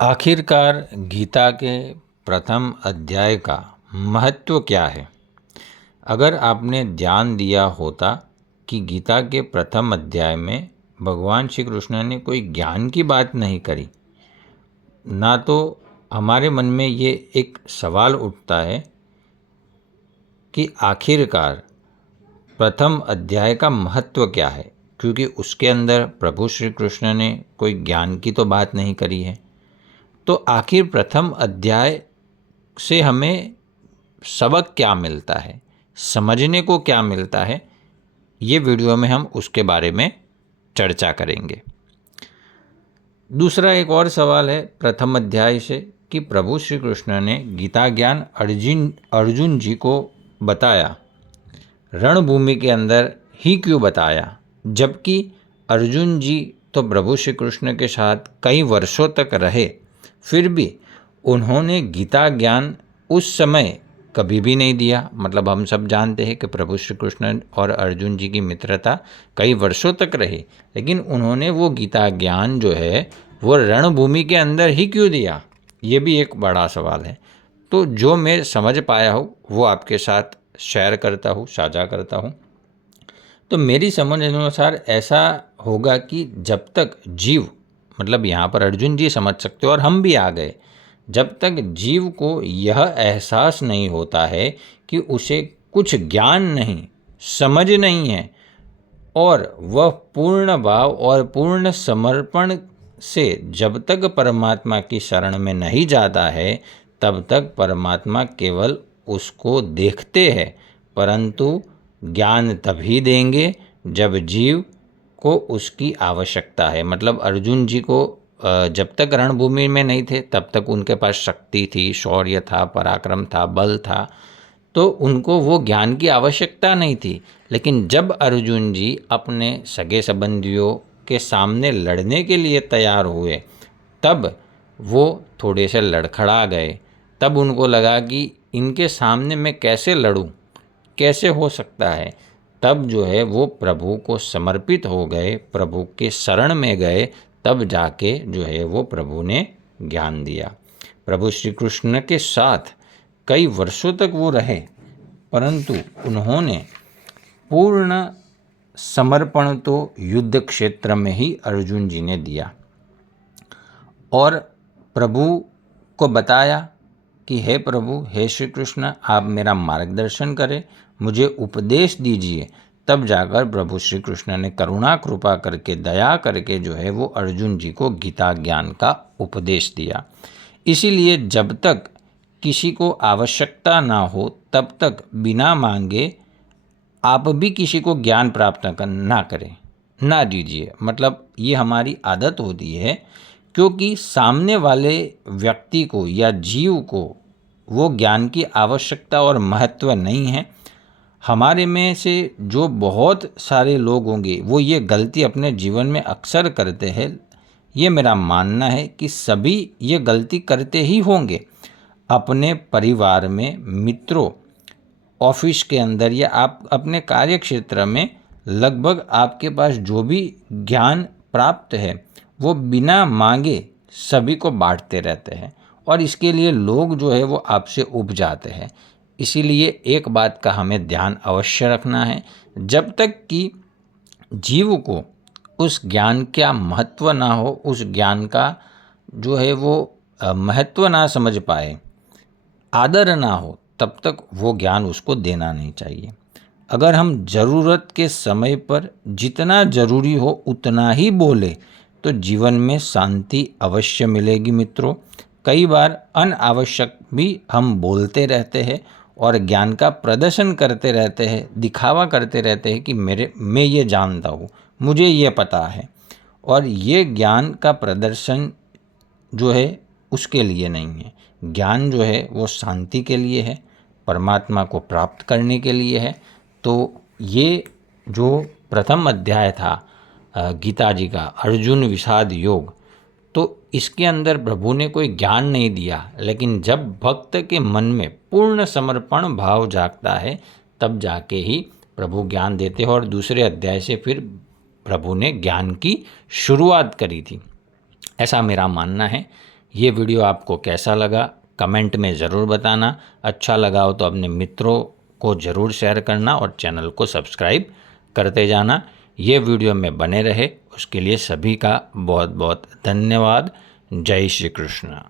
आखिरकार गीता के प्रथम अध्याय का महत्व क्या है? अगर आपने ध्यान दिया होता कि गीता के प्रथम अध्याय में भगवान श्री कृष्ण ने कोई ज्ञान की बात नहीं करी, ना तो हमारे मन में ये एक सवाल उठता है कि आखिरकार प्रथम अध्याय का महत्व क्या है, क्योंकि उसके अंदर प्रभु श्री कृष्ण ने कोई ज्ञान की तो बात नहीं करी है। तो आखिर प्रथम अध्याय से हमें सबक क्या मिलता है, समझने को क्या मिलता है, ये वीडियो में हम उसके बारे में चर्चा करेंगे। दूसरा एक और सवाल है प्रथम अध्याय से कि प्रभु श्री कृष्ण ने गीता ज्ञान अर्जुन जी को बताया, रणभूमि के अंदर ही क्यों बताया, जबकि अर्जुन जी तो प्रभु श्री कृष्ण के साथ कई वर्षों तक रहे, फिर भी उन्होंने गीता ज्ञान उस समय कभी भी नहीं दिया। मतलब हम सब जानते हैं कि प्रभु श्री कृष्ण और अर्जुन जी की मित्रता कई वर्षों तक रही, लेकिन उन्होंने वो गीता ज्ञान जो है वो रणभूमि के अंदर ही क्यों दिया, ये भी एक बड़ा सवाल है। तो जो मैं समझ पाया हूँ वो आपके साथ शेयर करता हूँ, साझा करता हूँ। तो मेरी समझ अनुसार ऐसा होगा कि जब तक जीव, मतलब यहाँ पर अर्जुन जी समझ सकते हो और हम भी आ गए, जब तक जीव को यह एहसास नहीं होता है कि उसे कुछ ज्ञान नहीं, समझ नहीं है, और वह पूर्ण भाव और पूर्ण समर्पण से जब तक परमात्मा की शरण में नहीं जाता है, तब तक परमात्मा केवल उसको देखते हैं, परंतु ज्ञान तभी देंगे जब जीव को उसकी आवश्यकता है। मतलब अर्जुन जी को जब तक रणभूमि में नहीं थे तब तक उनके पास शक्ति थी, शौर्य था, पराक्रम था, बल था, तो उनको वो ज्ञान की आवश्यकता नहीं थी। लेकिन जब अर्जुन जी अपने सगे संबंधियों के सामने लड़ने के लिए तैयार हुए, तब वो थोड़े से लड़खड़ा गए। तब उनको लगा कि इनके सामने मैं कैसे लड़ूं, कैसे हो सकता है। तब जो है वो प्रभु को समर्पित हो गए, प्रभु के शरण में गए, तब जाके जो है वो प्रभु ने ज्ञान दिया। प्रभु श्री कृष्ण के साथ कई वर्षों तक वो रहे, परंतु उन्होंने पूर्ण समर्पण तो युद्ध क्षेत्र में ही अर्जुन जी ने दिया और प्रभु को बताया कि हे प्रभु, हे श्री कृष्ण, आप मेरा मार्गदर्शन करें, मुझे उपदेश दीजिए। तब जाकर प्रभु श्री कृष्ण ने करुणा कृपा करके, दया करके जो है वो अर्जुन जी को गीता ज्ञान का उपदेश दिया। इसीलिए जब तक किसी को आवश्यकता ना हो तब तक बिना मांगे आप भी किसी को ज्ञान प्राप्त ना करें, ना दीजिए। मतलब ये हमारी आदत होती है, क्योंकि सामने वाले व्यक्ति को या जीव को वो ज्ञान की आवश्यकता और महत्व नहीं है। हमारे में से जो बहुत सारे लोग होंगे वो ये गलती अपने जीवन में अक्सर करते हैं। ये मेरा मानना है कि सभी ये गलती करते ही होंगे। अपने परिवार में, मित्रों, ऑफिस के अंदर या आप अपने कार्य क्षेत्र में लगभग आपके पास जो भी ज्ञान प्राप्त है वो बिना मांगे सभी को बांटते रहते हैं, और इसके लिए लोग जो है वो आपसे उब जाते हैं। इसीलिए एक बात का हमें ध्यान अवश्य रखना है, जब तक कि जीव को उस ज्ञान का महत्व ना हो, उस ज्ञान का जो है वो महत्व ना समझ पाए, आदर ना हो, तब तक वो ज्ञान उसको देना नहीं चाहिए। अगर हम ज़रूरत के समय पर जितना ज़रूरी हो उतना ही बोले तो जीवन में शांति अवश्य मिलेगी मित्रों। कई बार अनावश्यक भी हम बोलते रहते हैं और ज्ञान का प्रदर्शन करते रहते हैं, दिखावा करते रहते हैं कि मैं ये जानता हूँ, मुझे ये पता है। और ये ज्ञान का प्रदर्शन जो है उसके लिए नहीं है। ज्ञान जो है वो शांति के लिए है, परमात्मा को प्राप्त करने के लिए है। तो ये जो प्रथम अध्याय था गीता जी का, अर्जुन विषाद योग, तो इसके अंदर प्रभु ने कोई ज्ञान नहीं दिया, लेकिन जब भक्त के मन में पूर्ण समर्पण भाव जागता है तब जाके ही प्रभु ज्ञान देते हैं। और दूसरे अध्याय से फिर प्रभु ने ज्ञान की शुरुआत करी थी, ऐसा मेरा मानना है। ये वीडियो आपको कैसा लगा कमेंट में ज़रूर बताना। अच्छा लगा हो तो अपने मित्रों को ज़रूर शेयर करना और चैनल को सब्सक्राइब करते जाना। ये वीडियो में बने रहे उसके लिए सभी का बहुत बहुत धन्यवाद। जय श्री कृष्ण।